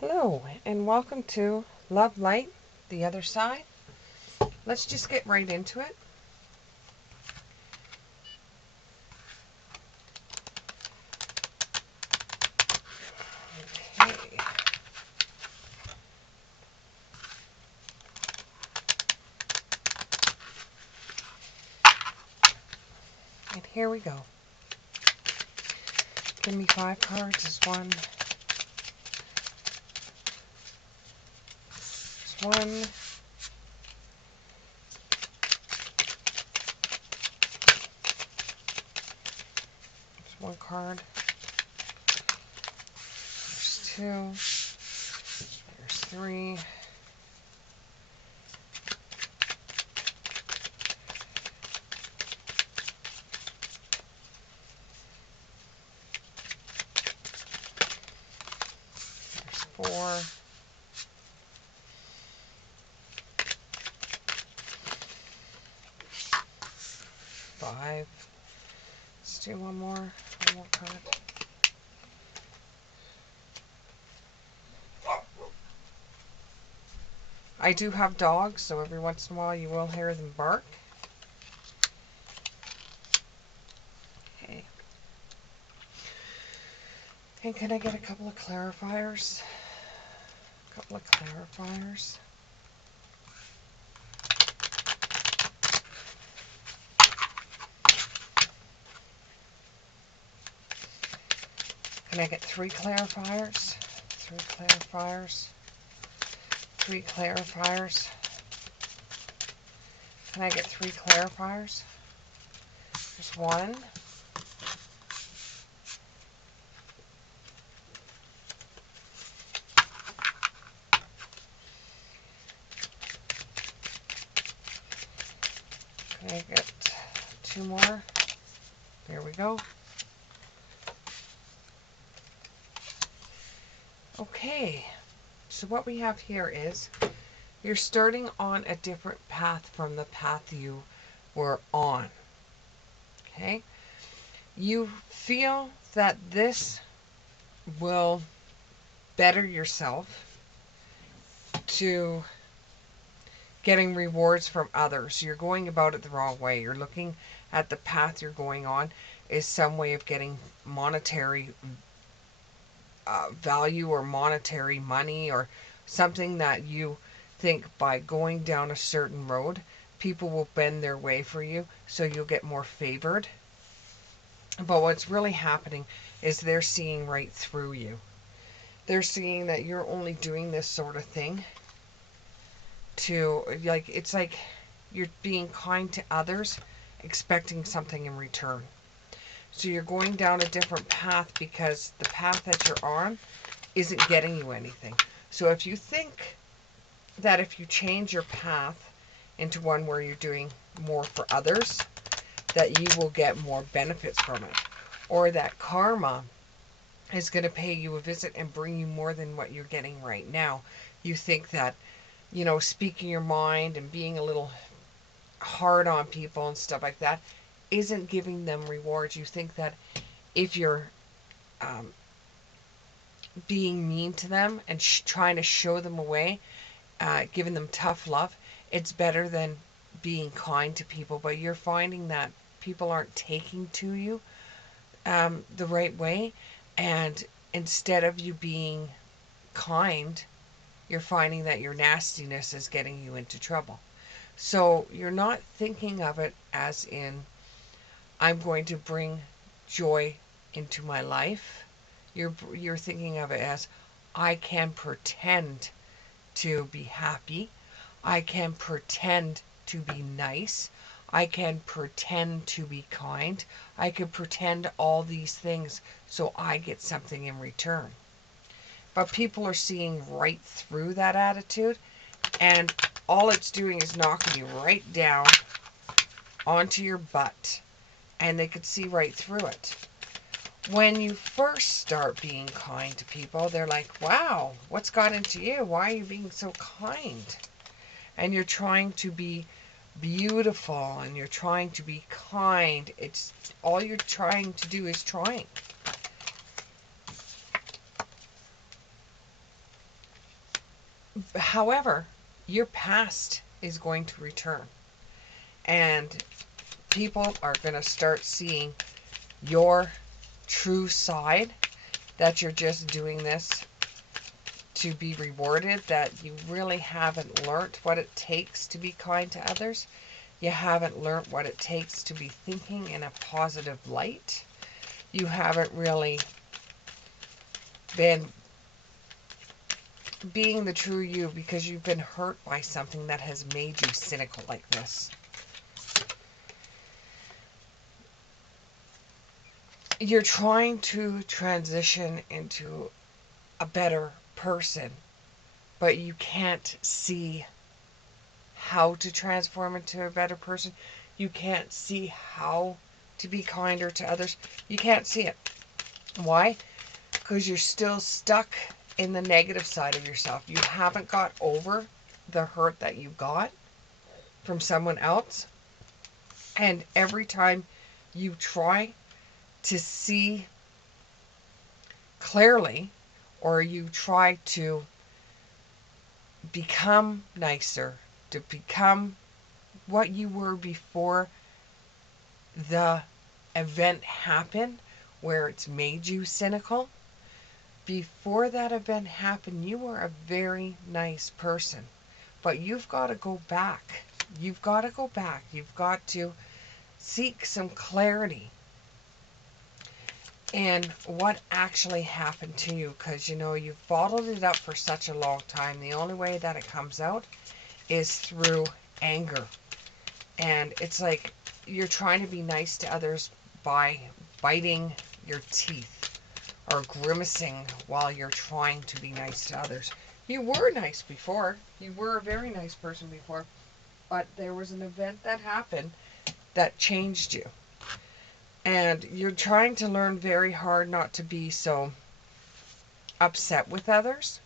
Hello, and welcome to Love Light, the Other Side. Let's just get right into it. Okay. And here we go. Give me 5 cards as one. It's one. It's one card. There's 2. There's 3. There's 4. 5. Let's do one more card. I do have dogs, so every once in a while you will hear them bark. Okay. And can I get a couple of clarifiers? Can I get 3 clarifiers? 3 clarifiers. 3 clarifiers. Can I get 3 clarifiers? There's 1. Can I get 2 more? There we go. Okay, so what we have here is you're starting on a different path from the path you were on. Okay? You feel that this will better yourself to getting rewards from others. You're going about it the wrong way. You're looking at the path you're going on is some way of getting monetary value or monetary money or something that you think by going down a certain road, people will bend their way for you so you'll get more favored. But what's really happening is they're seeing right through you. They're seeing that you're only doing this sort of thing to, like, it's like you're being kind to others, expecting something in return. So you're going down a different path because the path that you're on isn't getting you anything. So if you think that if you change your path into one where you're doing more for others, that you will get more benefits from it, or that karma is going to pay you a visit and bring you more than what you're getting right now, you think that, you know, speaking your mind and being a little hard on people and stuff like that isn't giving them rewards. You think that if you're being mean to them and trying to show them a way, giving them tough love, it's better than being kind to people. But you're finding that people aren't taking to you the right way, and instead of you being kind, you're finding that your nastiness is getting you into trouble. So you're not thinking of it as in, I'm going to bring joy into my life. You're thinking of it as, I can pretend to be happy. I can pretend to be nice. I can pretend to be kind. I can pretend all these things so I get something in return. But people are seeing right through that attitude, and all it's doing is knocking you right down onto your butt, and they could see right through it. When you first start being kind to people, they're like, wow, what's got into you? Why are you being so kind? And you're trying to be beautiful and you're trying to be kind. It's all you're trying to do is trying. However, your past is going to return. And people are going to start seeing your true side, that you're just doing this to be rewarded, that you really haven't learned what it takes to be kind to others. You haven't learned what it takes to be thinking in a positive light. You haven't really been being the true you because you've been hurt by something that has made you cynical like this. You're trying to transition into a better person, but you can't see how to transform into a better person. You can't see how to be kinder to others. You can't see it. Why? Because you're still stuck in the negative side of yourself. You haven't got over the hurt that you got from someone else. And every time you try to see clearly, or you try to become nicer, to become what you were before the event happened, where it's made you cynical. Before that event happened, you were a very nice person. But you've got to go back. You've got to go back. You've got to seek some clarity in what actually happened to you. Because, you know, you've bottled it up for such a long time. The only way that it comes out is through anger. And it's like you're trying to be nice to others by biting your teeth or grimacing while you're trying to be nice to others. You were nice before. You were a very nice person before. But there was an event that happened that changed you. And you're trying to learn very hard not to be so upset with others.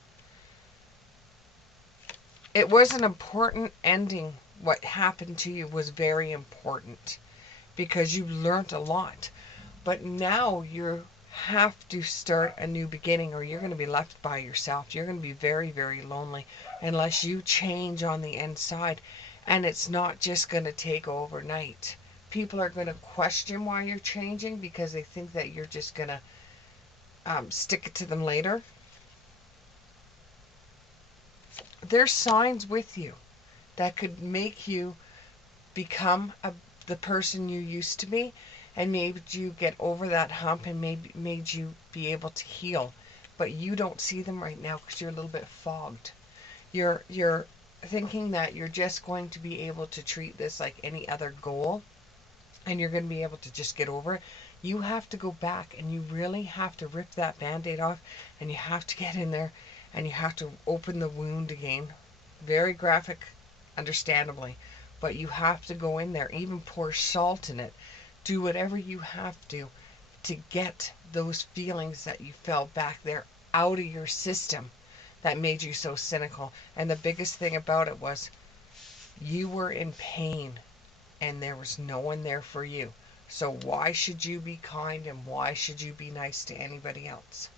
It was an important ending. What happened to you was very important because you learned a lot. But now you have to start a new beginning, or you're going to be left by yourself. You're going to be very, very lonely unless you change on the inside. And it's not just going to take overnight. People are going to question why you're changing because they think that you're just going to stick it to them later. There's signs with you that could make you become the person you used to be, and made you get over that hump, and made you be able to heal. But you don't see them right now because you're a little bit fogged. You're thinking that you're just going to be able to treat this like any other goal, and you're going to be able to just get over it. You have to go back, and you really have to rip that Band-Aid off, and you have to get in there, and you have to open the wound again. Very graphic, understandably. But you have to go in there, even pour salt in it. Do whatever you have to get those feelings that you felt back there out of your system that made you so cynical. And the biggest thing about it was you were in pain and there was no one there for you. So why should you be kind, and why should you be nice to anybody else?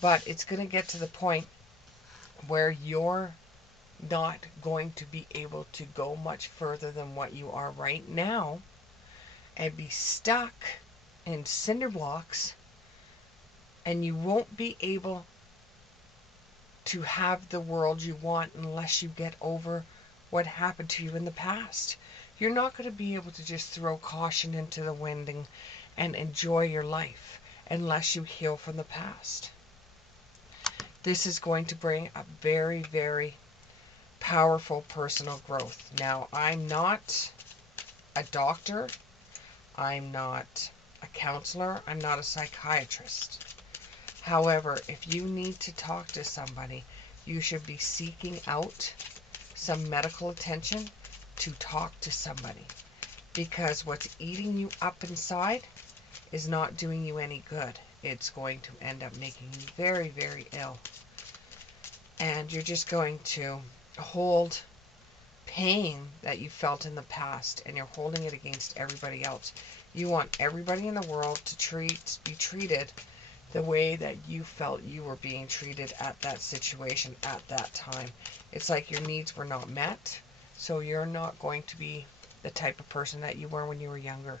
But it's going to get to the point where you're not going to be able to go much further than what you are right now, and be stuck in cinder blocks, and you won't be able to have the world you want unless you get over what happened to you in the past. You're not going to be able to just throw caution into the wind and enjoy your life unless you heal from the past. This is going to bring a very, very powerful personal growth. Now, I'm not a doctor. I'm not a counselor. I'm not a psychiatrist. However, if you need to talk to somebody, you should be seeking out some medical attention to talk to somebody. Because what's eating you up inside is not doing you any good. It's going to end up making you very, very ill. And you're just going to hold pain that you felt in the past, and you're holding it against everybody else. You want everybody in the world to be treated the way that you felt you were being treated at that situation at that time. It's like your needs were not met, so you're not going to be the type of person that you were when you were younger.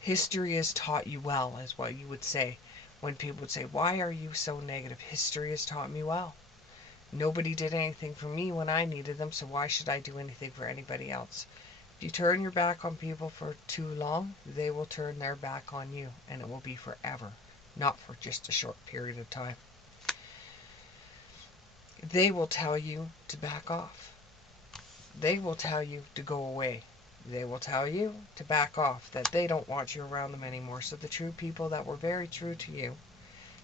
History has taught you well, is what you would say. When people would say, why are you so negative? History has taught me well. Nobody did anything for me when I needed them, so why should I do anything for anybody else? If you turn your back on people for too long, they will turn their back on you, and it will be forever, not for just a short period of time. They will tell you to back off. They will tell you to go away. They will tell you to back off, that they don't want you around them anymore. So the true people that were very true to you,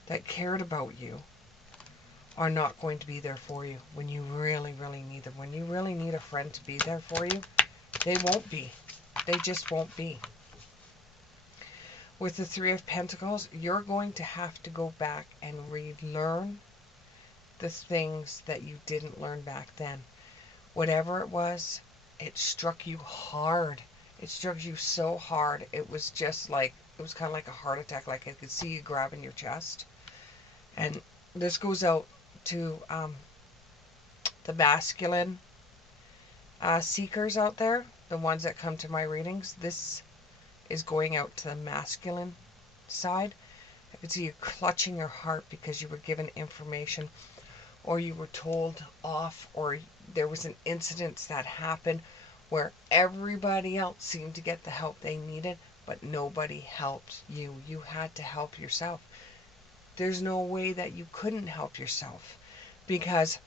that cared about you, are not going to be there for you when you really, really need them. When you really need a friend to be there for you, they won't be. They just won't be. With the Three of Pentacles, you're going to have to go back and relearn the things that you didn't learn back then. Whatever it was, it struck you hard. It struck you so hard. It was just like, it was kind of like a heart attack. Like I could see you grabbing your chest. And this goes out to the masculine seekers out there, the ones that come to my readings. This is going out to the masculine side. I could see you clutching your heart because you were given information, or you were told off, or there was an incident that happened where everybody else seemed to get the help they needed, but nobody helped you. You had to help yourself. There's no way that you couldn't help yourself, because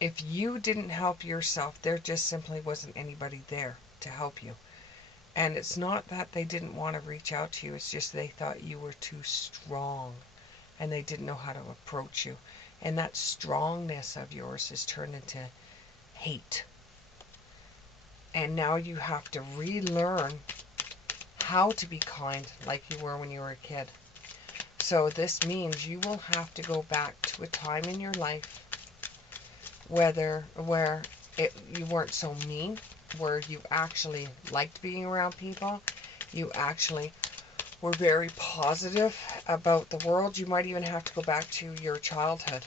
if you didn't help yourself, there just simply wasn't anybody there to help you. And it's not that they didn't want to reach out to you, it's just they thought you were too strong and they didn't know how to approach you. And that strongness of yours has turned into hate. And now you have to relearn how to be kind like you were when you were a kid. So this means you will have to go back to a time in your life where you weren't so mean, where you actually liked being around people. You actually were very positive about the world. You might even have to go back to your childhood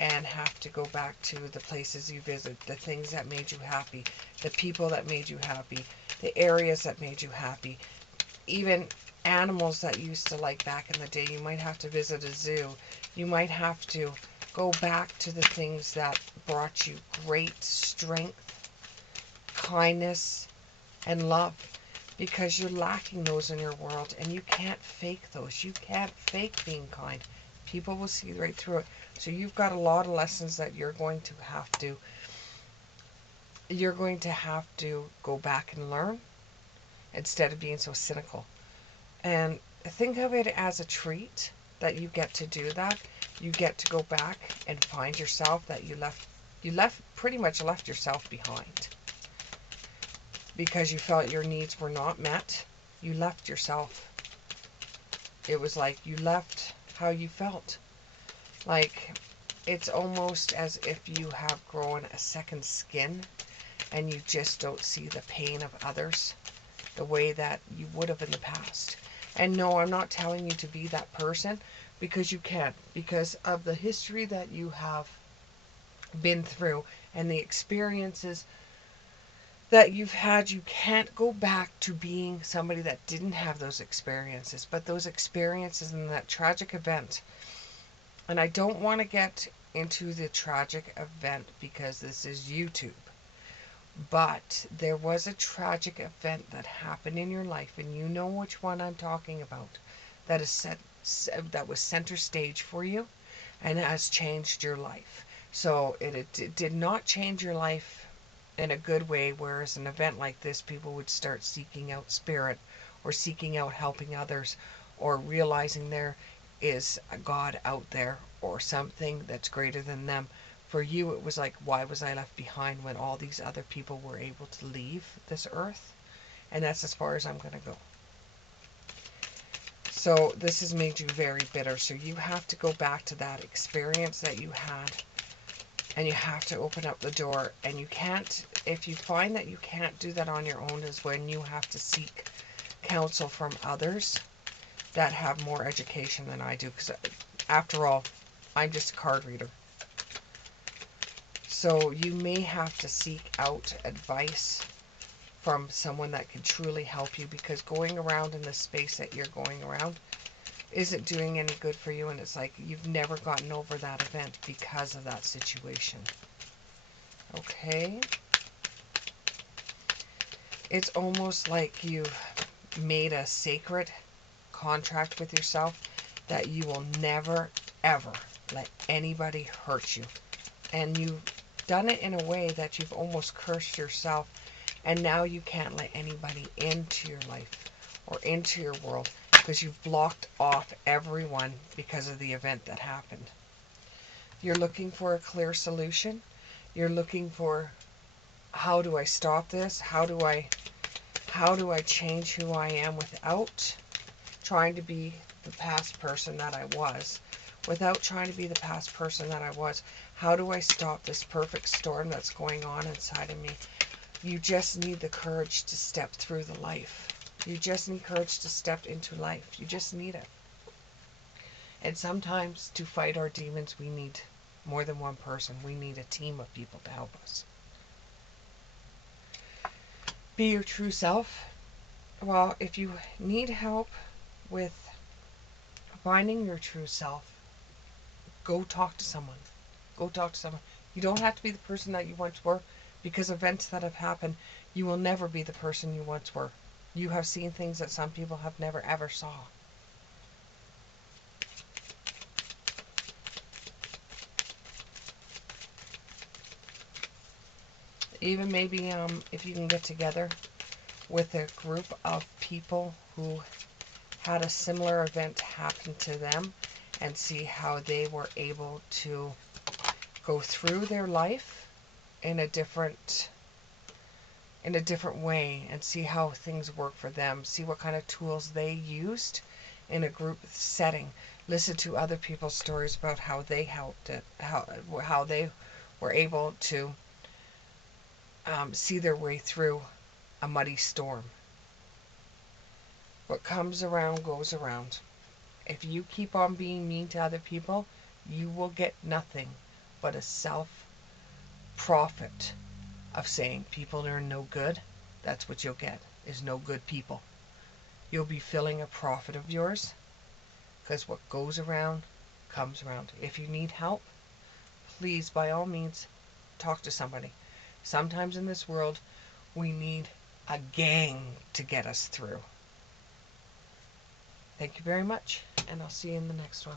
and have to go back to the places you visit, the things that made you happy, the people that made you happy, the areas that made you happy, even animals that you used to like back in the day. You might have to visit a zoo. You might have to go back to the things that brought you great strength, kindness, and love, because you're lacking those in your world, and you can't fake those. You can't fake being kind. People will see right through it. So you've got a lot of lessons that you're going to have to go back and learn, instead of being so cynical. And think of it as a treat that you get to do that. You get to go back and find yourself, that you pretty much left yourself behind because you felt your needs were not met. You left yourself. It was like you left how you felt. Like, it's almost as if you have grown a second skin and you just don't see the pain of others the way that you would have in the past. And no, I'm not telling you to be that person, because you can't. Because of the history that you have been through and the experiences that you've had, you can't go back to being somebody that didn't have those experiences. But those experiences and that tragic event, and I don't want to get into the tragic event because this is YouTube, but there was a tragic event that happened in your life, and you know which one I'm talking about, that was center stage for you and has changed your life. So it did not change your life in a good way, whereas an event like this, people would start seeking out spirit, or seeking out helping others, or realizing there is a God out there, or something that's greater than them. For you, it was like, why was I left behind when all these other people were able to leave this earth? And that's as far as I'm going to go. So this has made you very bitter. So you have to go back to that experience that you had, and you have to open up the door. And you can't, if you find that you can't do that on your own, is when you have to seek counsel from others that have more education than I do, because after all, I'm just a card reader. So you may have to seek out advice from someone that can truly help you, because going around in the space that you're going around isn't doing any good for you, and it's like you've never gotten over that event because of that situation. Okay? It's almost like you've made a sacred contract with yourself that you will never, ever let anybody hurt you. And you've done it in a way that you've almost cursed yourself, and now you can't let anybody into your life or into your world because you've blocked off everyone because of the event that happened. You're looking for a clear solution. You're looking for, how do I stop this? How do I change who I am without trying to be the past person that I was? Without trying to be the past person that I was, how do I stop this perfect storm that's going on inside of me? You just need the courage to step through the life. You just need courage to step into life. You just need it. And sometimes to fight our demons, we need more than one person. We need a team of people to help us. Be your true self. Well, if you need help with finding your true self, go talk to someone. Go talk to someone. You don't have to be the person that you once were, because events that have happened, you will never be the person you once were. You have seen things that some people have never ever saw. Even maybe if you can get together with a group of people who had a similar event happen to them and see how they were able to go through their life in a different way, and see how things work for them, see what kind of tools they used in a group setting. Listen to other people's stories about how they helped it, how they were able to see their way through a muddy storm. What comes around goes around. If you keep on being mean to other people, you will get nothing but a self-profit of saying people are no good. That's what you'll get, is no good people. You'll be filling a profit of yours, because what goes around comes around. If you need help, please, by all means, talk to somebody. Sometimes in this world, we need a gang to get us through. Thank you very much, and I'll see you in the next one.